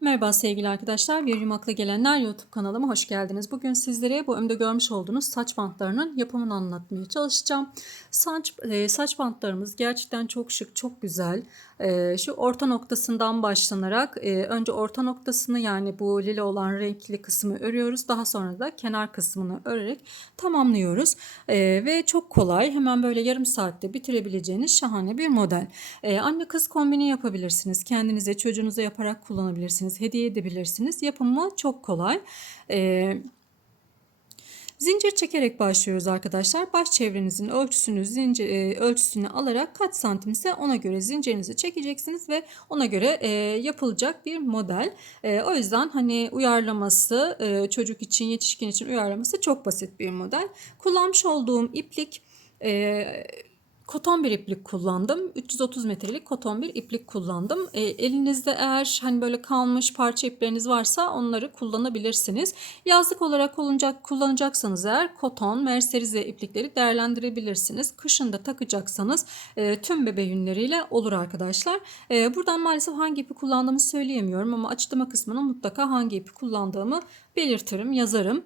Merhaba sevgili arkadaşlar, Bir Yumakla Gelenler YouTube kanalıma hoş geldiniz. Bugün sizlere bu önümde görmüş olduğunuz saç bantlarının yapımını anlatmaya çalışacağım. Saç bantlarımız gerçekten çok şık, çok güzel. Şu orta noktasından başlanarak önce orta noktasını, yani bu lila olan renkli kısmı örüyoruz. Daha sonra da kenar kısmını örerek tamamlıyoruz. Ve çok kolay, hemen böyle yarım saatte bitirebileceğiniz şahane bir model. Anne kız kombini yapabilirsiniz. Kendinize, çocuğunuza yaparak kullanabilirsiniz. Hediye edebilirsiniz. Yapımı çok kolay. Ee, Zincir çekerek başlıyoruz arkadaşlar. Baş çevrenizin ölçüsünü alarak kaç santimse ona göre zincirinizi çekeceksiniz ve ona göre yapılacak bir model. O yüzden hani uyarlaması, çocuk için, yetişkin için uyarlaması çok basit bir model. Kullanmış olduğum iplik koton bir iplik kullandım. 330 metrelik koton bir iplik kullandım. Elinizde eğer hani böyle kalmış parça ipleriniz varsa onları kullanabilirsiniz. Yazlık olarak kullanacaksanız eğer koton, merserize iplikleri değerlendirebilirsiniz. Kışın da takacaksanız tüm bebe yünleriyle olur arkadaşlar. Buradan maalesef hangi ipi kullandığımı söyleyemiyorum ama açıklama kısmına mutlaka hangi ipi kullandığımı belirtirim, yazarım.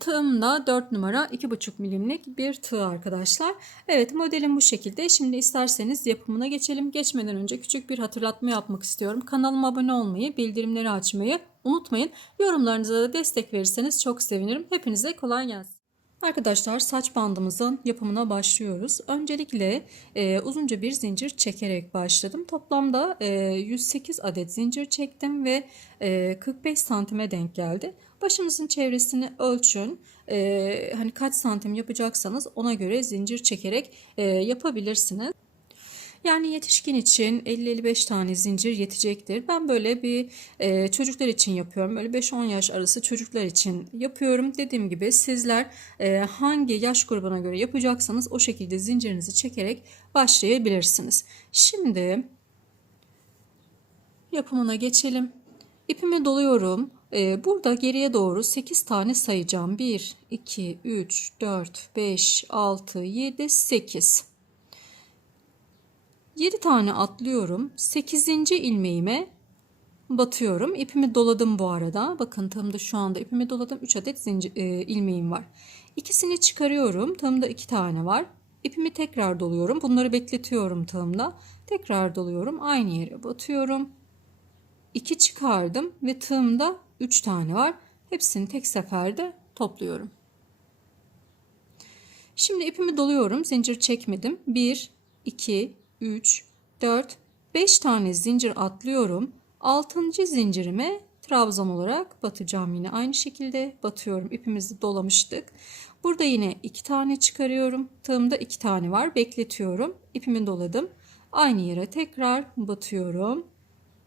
Tığım da 4 numara 2,5 milimlik bir tığ arkadaşlar. Evet, modelim bu şekilde. Şimdi isterseniz yapımına geçelim. Geçmeden önce küçük bir hatırlatma yapmak istiyorum. Kanalıma abone olmayı, bildirimleri açmayı unutmayın. Yorumlarınıza da destek verirseniz çok sevinirim. Hepinize kolay gelsin. Arkadaşlar, saç bandımızın yapımına başlıyoruz. Öncelikle uzunca bir zincir çekerek başladım. Toplamda 108 adet zincir çektim ve 45 santime denk geldi. Başınızın çevresini ölçün. Hani kaç santim yapacaksanız ona göre zincir çekerek yapabilirsiniz. Yani yetişkin için 50-55 tane zincir yetecektir. Ben böyle bir çocuklar için yapıyorum. Böyle 5-10 yaş arası çocuklar için yapıyorum. Dediğim gibi sizler hangi yaş grubuna göre yapacaksanız o şekilde zincirinizi çekerek başlayabilirsiniz. Şimdi yapımına geçelim. İpimi doluyorum. Burada geriye doğru 8 tane sayacağım. 1, 2, 3, 4, 5, 6, 7, 8. 7 tane atlıyorum. 8. ilmeğime batıyorum. İpimi doladım bu arada. Bakın tığımda şu anda ipimi doladım. 3 adet ilmeğim var. İkisini çıkarıyorum. Tığımda 2 tane var. İpimi tekrar doluyorum. Bunları bekletiyorum tığımda. Tekrar doluyorum. Aynı yere batıyorum. 2 çıkardım ve tığımda 3 tane var. Hepsini tek seferde topluyorum. Şimdi ipimi doluyorum. Zincir çekmedim. 1, 2, 3, 4, 5 tane zincir atlıyorum. 6. zincirime trabzan olarak batacağım. Yine aynı şekilde batıyorum. İpimizi dolamıştık. Burada yine 2 tane çıkarıyorum. Tığımda 2 tane var. Bekletiyorum. İpimi doladım. Aynı yere tekrar batıyorum.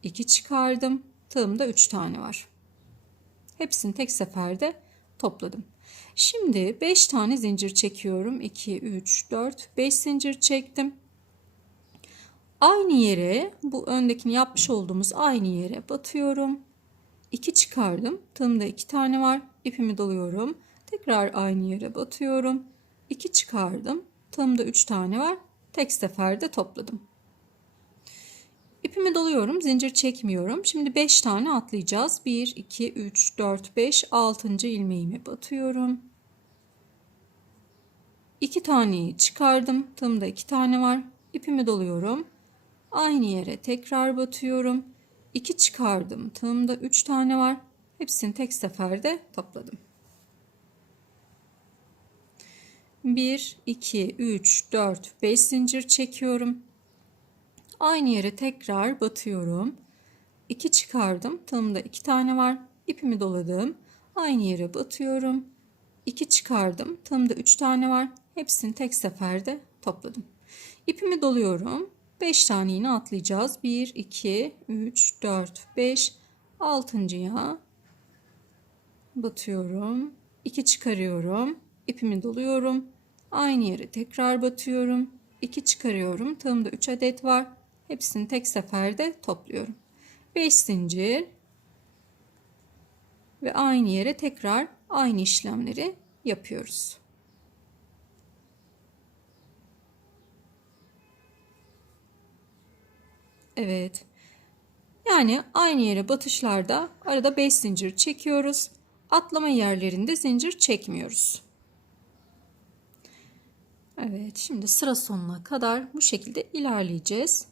2 çıkardım. Tığımda 3 tane var. Hepsini tek seferde topladım. Şimdi 5 tane zincir çekiyorum. 2, 3, 4, 5 zincir çektim. Aynı yere, bu öndekini yapmış olduğumuz aynı yere batıyorum. 2 çıkardım. Tığımda 2 tane var. İpimi doluyorum. Tekrar aynı yere batıyorum. 2 çıkardım. Tığımda 3 tane var. Tek seferde topladım. İpimi doluyorum. Zincir çekmiyorum. Şimdi 5 tane atlayacağız. 1, 2, 3, 4, 5, 6. ilmeğime batıyorum. 2 taneyi çıkardım. Tığımda 2 tane var. İpimi doluyorum. Aynı yere tekrar batıyorum. 2 çıkardım. Tığımda 3 tane var. Hepsini tek seferde topladım. 1, 2, 3, 4, 5 zincir çekiyorum. Aynı yere tekrar batıyorum. 2 çıkardım. Tığımda 2 tane var. İpimi doladım. Aynı yere batıyorum. 2 çıkardım. Tığımda 3 tane var. Hepsini tek seferde topladım. İpimi doluyorum. 5 tane yine atlayacağız. 1, 2, 3, 4, 5. 6.'ya batıyorum. 2 çıkarıyorum. İpimi doluyorum. Aynı yere tekrar batıyorum. 2 çıkarıyorum. Tığımda 3 adet var. Hepsini tek seferde topluyorum. 5 zincir ve aynı yere tekrar aynı işlemleri yapıyoruz. Evet. Yani aynı yere batışlarda arada 5 zincir çekiyoruz. Atlama yerlerinde zincir çekmiyoruz. Evet, şimdi sıra sonuna kadar bu şekilde ilerleyeceğiz.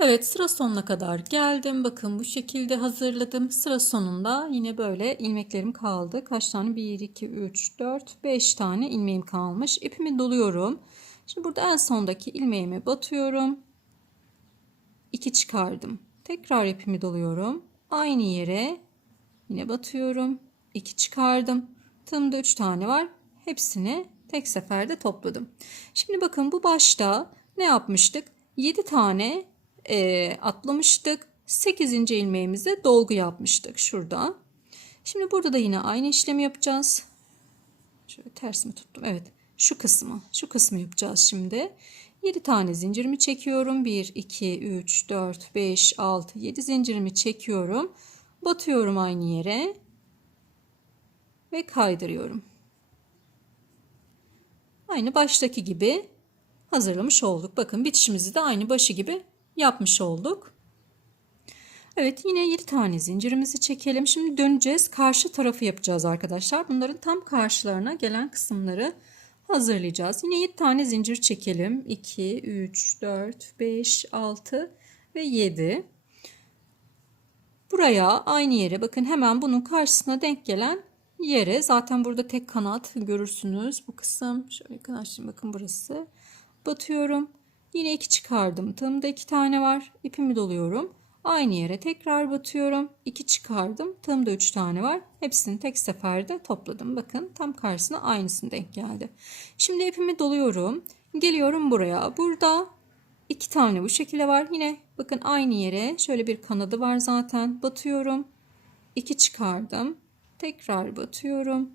Evet, sıra sonuna kadar geldim. Bakın bu şekilde hazırladım. Sıra sonunda yine böyle ilmeklerim kaldı. Kaç tane? 1, 2, 3, 4, 5 tane ilmeğim kalmış. İpimi doluyorum. Şimdi burada en sondaki ilmeğimi batıyorum. 2 çıkardım. Tekrar ipimi doluyorum. Aynı yere yine batıyorum. 2 çıkardım. Tığımda 3 tane var. Hepsini tek seferde topladım. Şimdi bakın bu başta ne yapmıştık? 7 tane atlamıştık. 8. ilmeğimize dolgu yapmıştık şurada. Şimdi burada da yine aynı işlemi yapacağız. Şöyle ters mi tuttum? Evet. Şu kısmı yapacağız şimdi. 7 tane zincirimi çekiyorum. 1, 2, 3, 4, 5, 6, 7 zincirimi çekiyorum. Batıyorum aynı yere ve kaydırıyorum. Aynı baştaki gibi hazırlamış olduk. Bakın bitişimizi de aynı başı gibi yapmış olduk. Evet, yine 7 tane zincirimizi çekelim. Şimdi döneceğiz. Karşı tarafı yapacağız arkadaşlar. Bunların tam karşılarına gelen kısımları hazırlayacağız. Yine 7 tane zincir çekelim. 2, 3, 4, 5, 6 ve 7. Buraya aynı yere bakın, hemen bunun karşısına denk gelen yere, zaten burada tek kanat görürsünüz bu kısım. Şöyle yakınlaştırayım, bakın burası. Batıyorum. Yine 2 çıkardım. Tığımda 2 tane var. İpimi doluyorum. Aynı yere tekrar batıyorum. 2 çıkardım. Tığımda 3 tane var. Hepsini tek seferde topladım. Bakın tam karşısına aynısını denk geldi. Şimdi ipimi doluyorum. Geliyorum buraya. Burada 2 tane bu şekilde var. Yine bakın aynı yere şöyle bir kanadı var zaten. Batıyorum. 2 çıkardım. Tekrar batıyorum.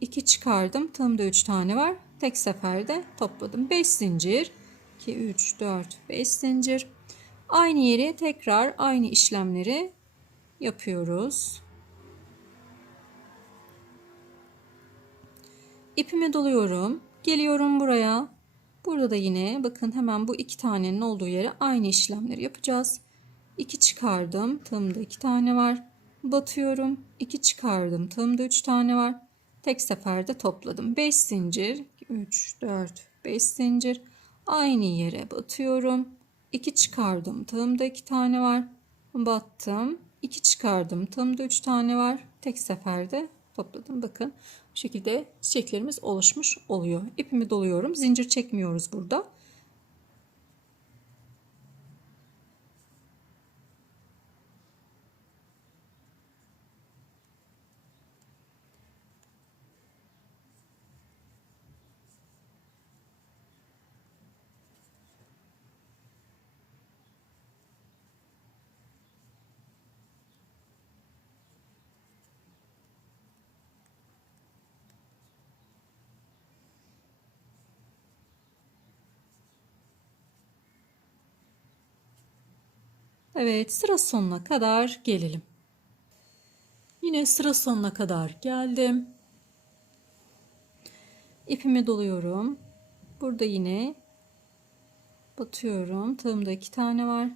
2 çıkardım. Tığımda 3 tane var. Tek seferde topladım. 5 zincir. 2, 3, 4, 5 zincir. Aynı yere tekrar aynı işlemleri yapıyoruz. İpimi doluyorum. Geliyorum buraya. Burada da yine bakın hemen bu 2 tanenin olduğu yere aynı işlemleri yapacağız. 2 çıkardım. Tığımda 2 tane var. Batıyorum. 2 çıkardım. Tığımda 3 tane var. Tek seferde topladım. 5 zincir. 3, 4, 5 zincir. Aynı yere batıyorum. 2 çıkardım. Tığımda 2 tane var. Battım. 2 çıkardım. Tığımda 3 tane var. Tek seferde topladım. Bakın bu şekilde çiçeklerimiz oluşmuş oluyor. İpimi doluyorum. Zincir çekmiyoruz burada. Evet, sıra sonuna kadar gelelim. Yine sıra sonuna kadar geldim. İpimi doluyorum. Burada yine batıyorum. Tığımda 2 tane var.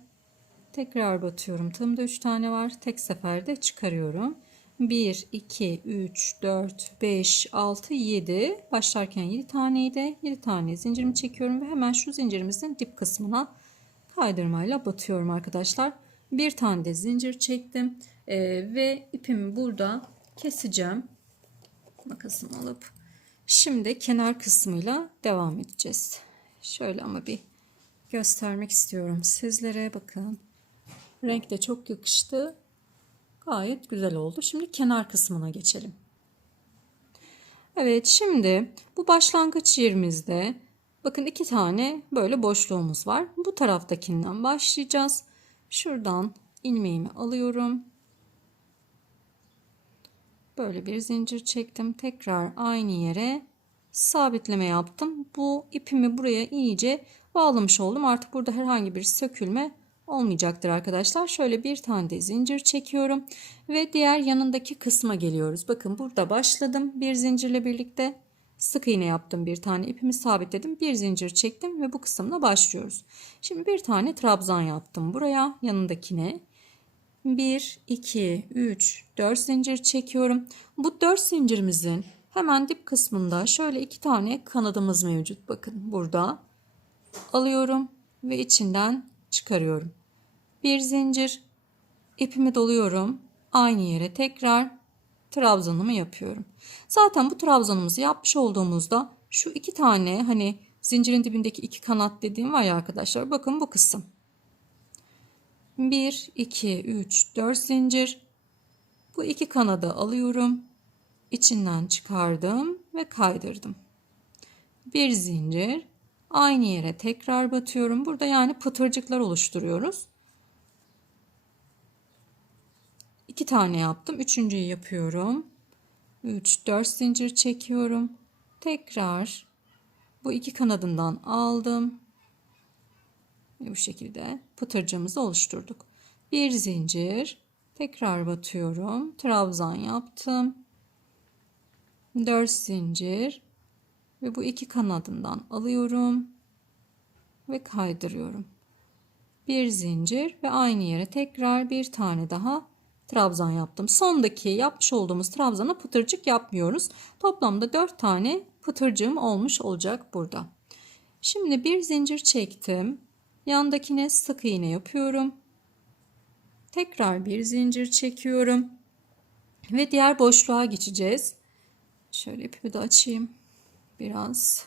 Tekrar batıyorum. Tığımda 3 tane var. Tek seferde çıkarıyorum. 1, 2, 3, 4, 5, 6, 7. Başlarken 7 taneydi. 7 tane zincirimi çekiyorum ve hemen şu zincirimizin dip kısmına kaydırmayla batıyorum arkadaşlar. Bir tane de zincir çektim. Ve ipimi burada keseceğim. Makasımı alıp şimdi kenar kısmıyla devam edeceğiz. Şöyle ama bir göstermek istiyorum sizlere. Bakın. Renk de çok yakıştı. Gayet güzel oldu. Şimdi kenar kısmına geçelim. Evet, şimdi bu başlangıç yerimizde bakın 2 tane böyle boşluğumuz var. Bu taraftakinden başlayacağız. Şuradan ilmeğimi alıyorum. Böyle bir zincir çektim. Tekrar aynı yere sabitleme yaptım. Bu ipimi buraya iyice bağlamış oldum. Artık burada herhangi bir sökülme olmayacaktır arkadaşlar. Şöyle bir tane de zincir çekiyorum ve diğer yanındaki kısma geliyoruz. Bakın burada başladım bir zincirle birlikte. Sık iğne yaptım, bir tane ipimi sabitledim, bir zincir çektim ve bu kısımla başlıyoruz. Şimdi bir tane trabzan yaptım buraya, yanındakine 1 2 3 4 zincir çekiyorum. Bu 4 zincirimizin hemen dip kısmında şöyle 2 tane kanadımız mevcut. Bakın burada alıyorum ve içinden çıkarıyorum. Bir zincir, ipimi doluyorum, aynı yere tekrar trabzanımı yapıyorum. Zaten bu trabzanımızı yapmış olduğumuzda şu 2 tane, hani zincirin dibindeki 2 kanat dediğim var ya arkadaşlar, bakın bu kısım. 1 2 3 4 zincir, bu 2 kanadı alıyorum, içinden çıkardım ve kaydırdım. Bir zincir, aynı yere tekrar batıyorum. Burada yani pıtırcıklar oluşturuyoruz. 2 tane yaptım. Üçüncüyü yapıyorum. 3 4 zincir çekiyorum. Tekrar bu 2 kanadından aldım. Ve bu şekilde pıtırcığımızı oluşturduk. Bir zincir, tekrar batıyorum. Trabzan yaptım. 4 zincir ve bu 2 kanadından alıyorum ve kaydırıyorum. Bir zincir ve aynı yere tekrar bir tane daha trabzan yaptım. Sondaki yapmış olduğumuz trabzana pıtırcık yapmıyoruz. Toplamda 4 tane pıtırcığım olmuş olacak burada. Şimdi bir zincir çektim. Yandakine sık iğne yapıyorum. Tekrar bir zincir çekiyorum. Ve diğer boşluğa geçeceğiz. Şöyle ipimi de açayım biraz.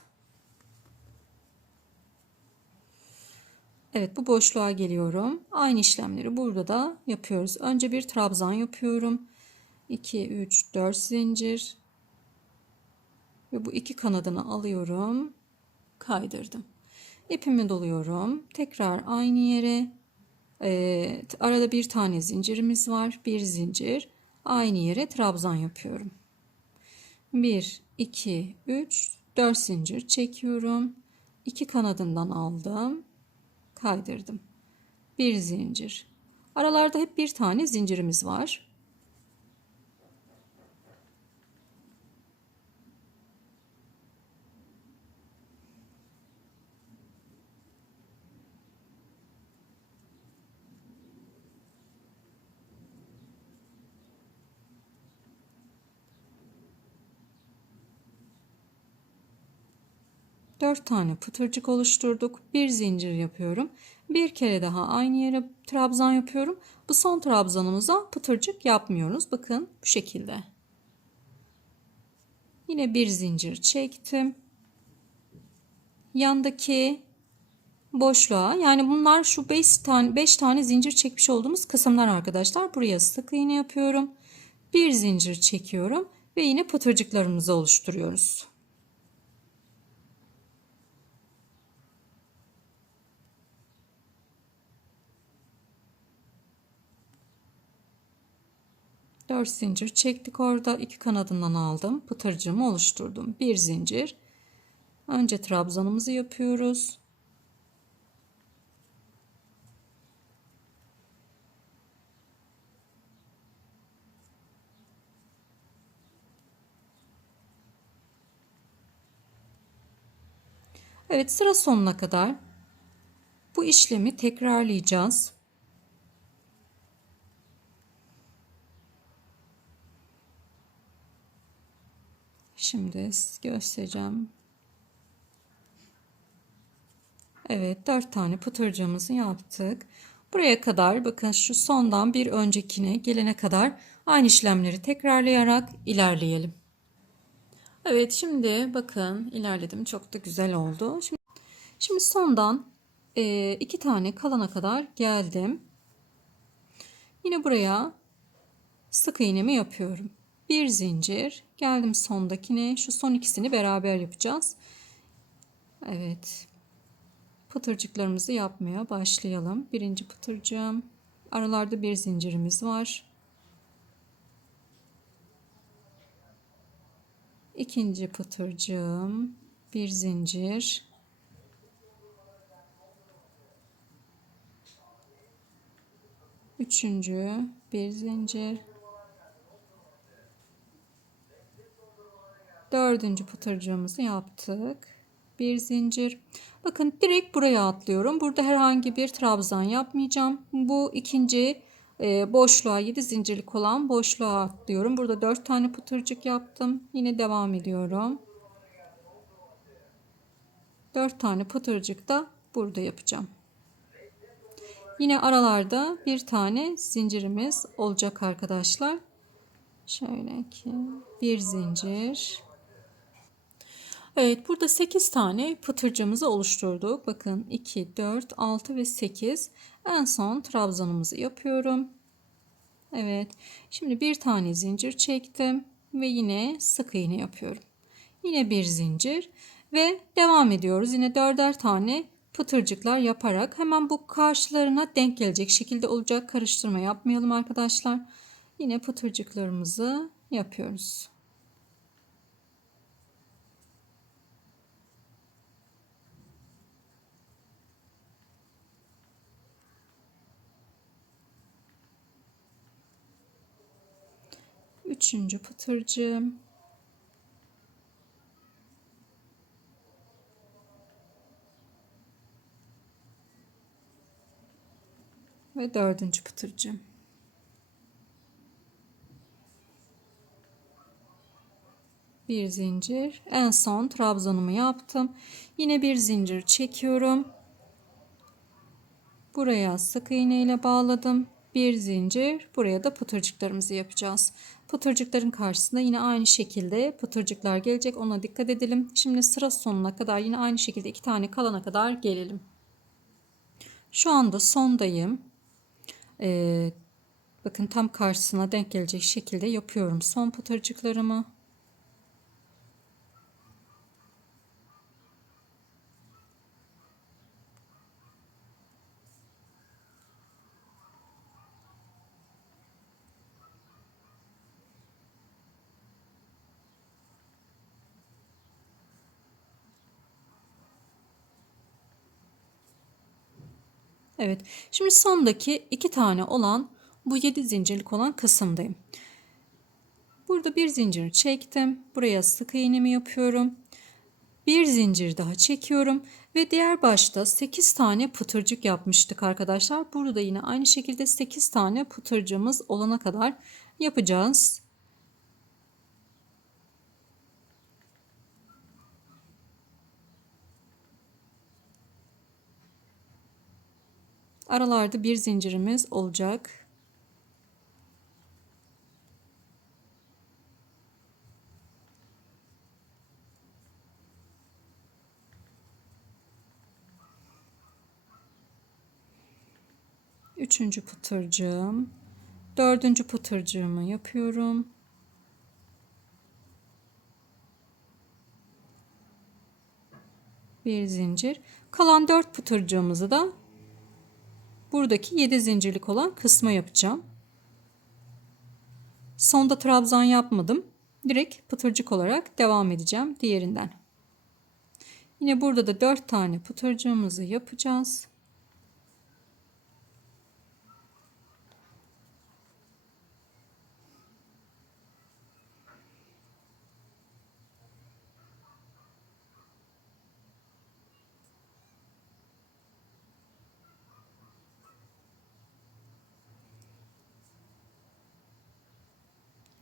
Evet, bu boşluğa geliyorum. Aynı işlemleri burada da yapıyoruz. Önce bir trabzan yapıyorum. 2 3 4 zincir ve bu 2 kanadını alıyorum, kaydırdım. İpimi doluyorum. Tekrar aynı yere, arada bir tane zincirimiz var. Bir zincir, aynı yere trabzan yapıyorum. 1 2 3 4 zincir çekiyorum. 2 kanadından aldım, kaydırdım. Bir zincir. Aralarda hep bir tane zincirimiz var. Dört tane pıtırcık oluşturduk. Bir zincir yapıyorum. Bir kere daha aynı yere trabzan yapıyorum. Bu son trabzanımıza pıtırcık yapmıyoruz. Bakın bu şekilde. Yine bir zincir çektim. Yandaki boşluğa, yani bunlar şu 5 tane zincir çekmiş olduğumuz kısımlar arkadaşlar. Buraya sık iğne yapıyorum. Bir zincir çekiyorum ve yine pıtırcıklarımızı oluşturuyoruz. Dört zincir çektik orada. 2 kanadından aldım. Pıtırcığımı oluşturdum. Bir zincir. Önce trabzanımızı yapıyoruz. Evet, sıra sonuna kadar bu işlemi tekrarlayacağız. Şimdi göstereceğim. Evet, 4 tane pıtırcığımızı yaptık. Buraya kadar bakın, şu sondan bir öncekine gelene kadar aynı işlemleri tekrarlayarak ilerleyelim. Evet, şimdi bakın ilerledim. Çok da güzel oldu. Şimdi sondan 2 tane kalana kadar geldim. Yine buraya sık iğnemi yapıyorum. Bir zincir, geldim sondakine. Şu son ikisini beraber yapacağız. Evet. Pıtırcıklarımızı yapmaya başlayalım. Birinci pıtırcığım. Aralarda bir zincirimiz var. İkinci pıtırcığım, bir zincir, üçüncü, bir zincir, dördüncü pıtırcığımızı yaptık, bir zincir. Bakın direkt buraya atlıyorum. Burada herhangi bir trabzan yapmayacağım. Bu ikinci boşluğa, 7 zincirlik olan boşluğa atlıyorum. Burada 4 tane pıtırcık yaptım. Yine devam ediyorum. 4 tane pıtırcık da burada yapacağım. Yine aralarda bir tane zincirimiz olacak arkadaşlar. Şöyle ki bir zincir. Evet, burada 8 tane pıtırcığımızı oluşturduk. Bakın 2, 4, 6 ve 8. En son trabzanımızı yapıyorum. Evet. Şimdi bir tane zincir çektim ve yine sık iğne yapıyorum. Yine bir zincir ve devam ediyoruz. Yine dörder tane pıtırcıklar yaparak hemen bu karşılarına denk gelecek şekilde olacak. Karıştırma yapmayalım arkadaşlar. Yine pıtırcıklarımızı yapıyoruz. Üçüncü pıtırcığım. Ve dördüncü pıtırcığım. Bir zincir. En son trabzanımı yaptım. Yine bir zincir çekiyorum. Buraya sık iğne ile bağladım. Bir zincir. Buraya da pıtırcıklarımızı yapacağız. Pıtırcıkların karşısında yine aynı şekilde pıtırcıklar gelecek. Ona dikkat edelim. Şimdi sıra sonuna kadar yine aynı şekilde 2 tane kalana kadar gelelim. Şu anda sondayım. Bakın tam karşısına denk gelecek şekilde yapıyorum son pıtırcıklarımı. Evet. Şimdi sondaki 2 tane olan bu 7 zincirlik olan kısımdayım. Burada bir zincir çektim. Buraya sık iğnemi yapıyorum. Bir zincir daha çekiyorum ve diğer başta 8 tane pıtırcık yapmıştık arkadaşlar. Burada da yine aynı şekilde 8 tane pıtırcığımız olana kadar yapacağız. Aralarda bir zincirimiz olacak. Üçüncü pıtırcığım, dördüncü pıtırcığımı yapıyorum. Bir zincir. Kalan 4 pıtırcığımızı da buradaki 7 zincirlik olan kısma yapacağım. Sonda trabzan yapmadım. Direkt pıtırcık olarak devam edeceğim diğerinden. Yine burada da 4 tane pıtırcığımızı yapacağız.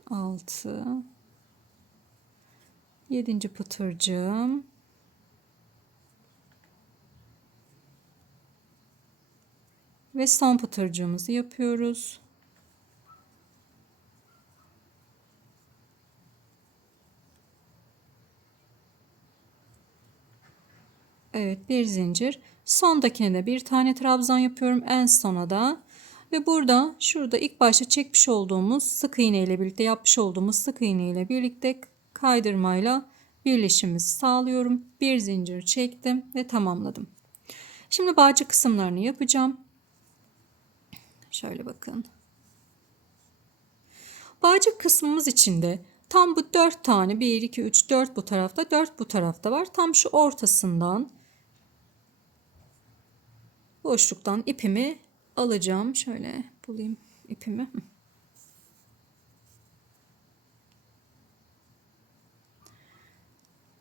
Altı, yedinci pıtırcığım, ve son pıtırcığımızı yapıyoruz. Evet, bir zincir. Sondakine de bir tane trabzan yapıyorum en sona da. Ve burada şurada ilk başta çekmiş olduğumuz sık iğne ile birlikte yapmış olduğumuz sık iğne ile birlikte kaydırmayla birleşimimizi sağlıyorum. Bir zincir çektim ve tamamladım. Şimdi bağcık kısımlarını yapacağım. Şöyle bakın. Bağcık kısmımız için de Tam bu 4 tane, 1 2 3 4 bu tarafta, 4 bu tarafta var. Tam şu ortasından, boşluktan ipimi alacağım. Şöyle bulayım ipimi.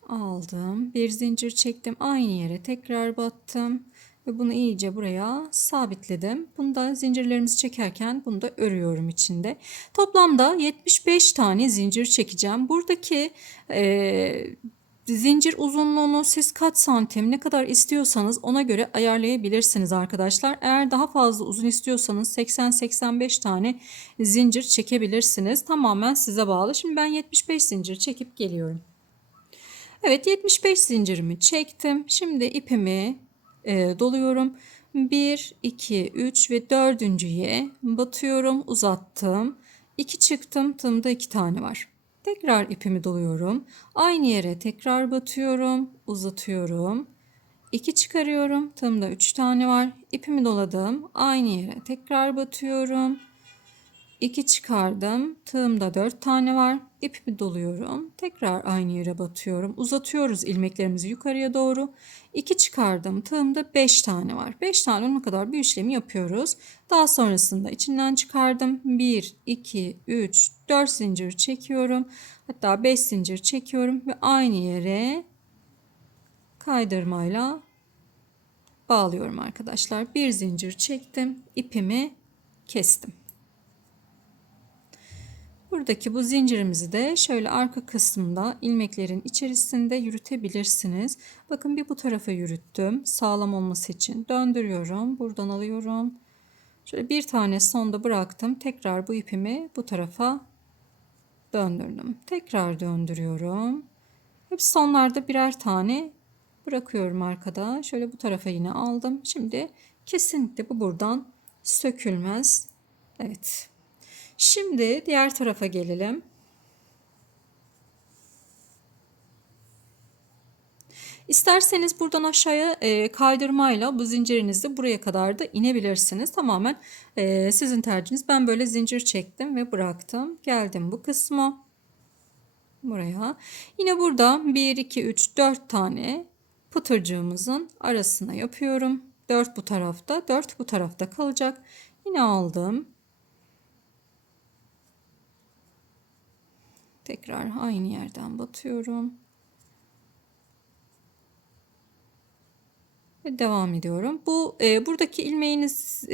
Aldım. Bir zincir çektim. Aynı yere tekrar battım. Ve bunu iyice buraya sabitledim. Bunu da zincirlerimizi çekerken bunu da örüyorum içinde. Toplamda 75 tane zincir çekeceğim. Buradaki zincir uzunluğunu siz kaç santim, ne kadar istiyorsanız ona göre ayarlayabilirsiniz arkadaşlar. Eğer daha fazla uzun istiyorsanız 80-85 tane zincir çekebilirsiniz. Tamamen size bağlı. Şimdi ben 75 zincir çekip geliyorum. Evet, 75 zincirimi çektim. Şimdi ipimi doluyorum. 1, 2, 3 ve dördüncüye batıyorum, uzattım. 2 çıktım, tığımda 2 tane var. Tekrar ipimi doluyorum. Aynı yere tekrar batıyorum, uzatıyorum. 2 çıkarıyorum, tığımda 3 tane var. İpimi doladım. Aynı yere tekrar batıyorum. 2 çıkardım. Tığımda 4 tane var. İpimi doluyorum. Tekrar aynı yere batıyorum. Uzatıyoruz ilmeklerimizi yukarıya doğru. 2 çıkardım. Tığımda 5 tane var. 5 tane olana kadar bir işlemi yapıyoruz. Daha sonrasında içinden çıkardım. 1, 2, 3, 4 zincir çekiyorum. Hatta 5 zincir çekiyorum ve aynı yere kaydırmayla bağlıyorum arkadaşlar. Bir zincir çektim. İpimi kestim. Buradaki bu zincirimizi de şöyle arka kısmında ilmeklerin içerisinde yürütebilirsiniz. Bakın bir bu tarafa yürüttüm. Sağlam olması için döndürüyorum. Buradan alıyorum. Şöyle bir tane sonda bıraktım. Tekrar bu ipimi bu tarafa döndürdüm. Tekrar döndürüyorum. Hep sonlarda birer tane bırakıyorum arkada. Şöyle bu tarafa yine aldım. Şimdi kesinlikle bu buradan sökülmez. Evet. Şimdi diğer tarafa gelelim. İsterseniz buradan aşağıya kaydırmayla bu zincirinizi buraya kadar da inebilirsiniz. Tamamen sizin tercihiniz. Ben böyle zincir çektim ve bıraktım. Geldim bu kısma. Buraya. Yine burada 1, 2, 3, 4 tane pıtırcığımızın arasına yapıyorum. 4 bu tarafta, 4 bu tarafta kalacak. Yine aldım. Tekrar aynı yerden batıyorum. Ve devam ediyorum. Bu buradaki ilmeğiniz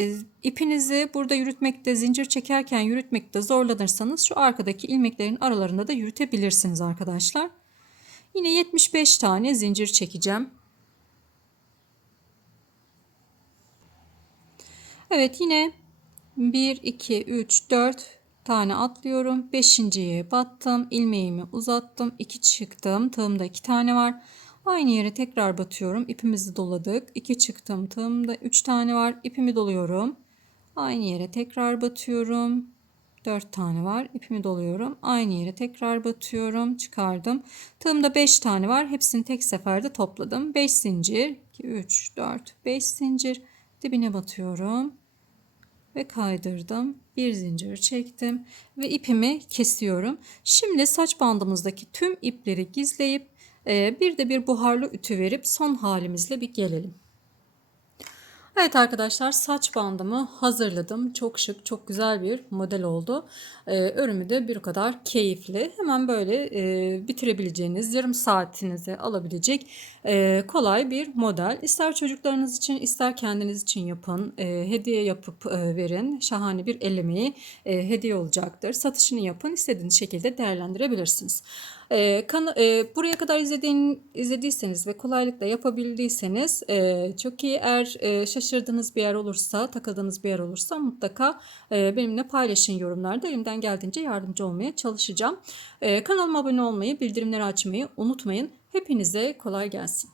ipinizi burada yürütmekte, zincir çekerken yürütmekte zorlanırsanız şu arkadaki ilmeklerin aralarında da yürütebilirsiniz arkadaşlar. Yine 75 tane zincir çekeceğim. Evet, yine 1, 2, 3, 4 tane atlıyorum. 5.'ye battım. İlmeğimi uzattım. 2 çıktım. Tığımda 2 tane var. Aynı yere tekrar batıyorum. İpimizi doladık. 2 çıktım. Tığımda 3 tane var. İpimi doluyorum. Aynı yere tekrar batıyorum. 4 tane var. İpimi doluyorum. Aynı yere tekrar batıyorum. Çıkardım. Tığımda 5 tane var. Hepsini tek seferde topladım. 5 zincir. 2, 3, 4, 5 zincir. Dibine batıyorum ve kaydırdım. Bir zincir çektim ve ipimi kesiyorum. Şimdi saç bandımızdaki tüm ipleri gizleyip bir de bir buharlı ütü verip son halimizle bir gelelim. Evet arkadaşlar, saç bandımı hazırladım. Çok şık, çok güzel bir model oldu. Örümü de bir o kadar keyifli. Hemen böyle bitirebileceğiniz, yarım saatinizi alabilecek kolay bir model. İster çocuklarınız için, ister kendiniz için yapın. Hediye yapıp verin. Şahane bir el emeği hediye olacaktır. Satışını yapın. İstediğiniz şekilde değerlendirebilirsiniz. Buraya kadar izlediyseniz ve kolaylıkla yapabildiyseniz çok iyi. Eğer şaşırdığınız bir yer olursa, takıldığınız bir yer olursa mutlaka benimle paylaşın yorumlarda. Elimden geldiğince yardımcı olmaya çalışacağım. Kanalıma abone olmayı, bildirimleri açmayı unutmayın. Hepinize kolay gelsin.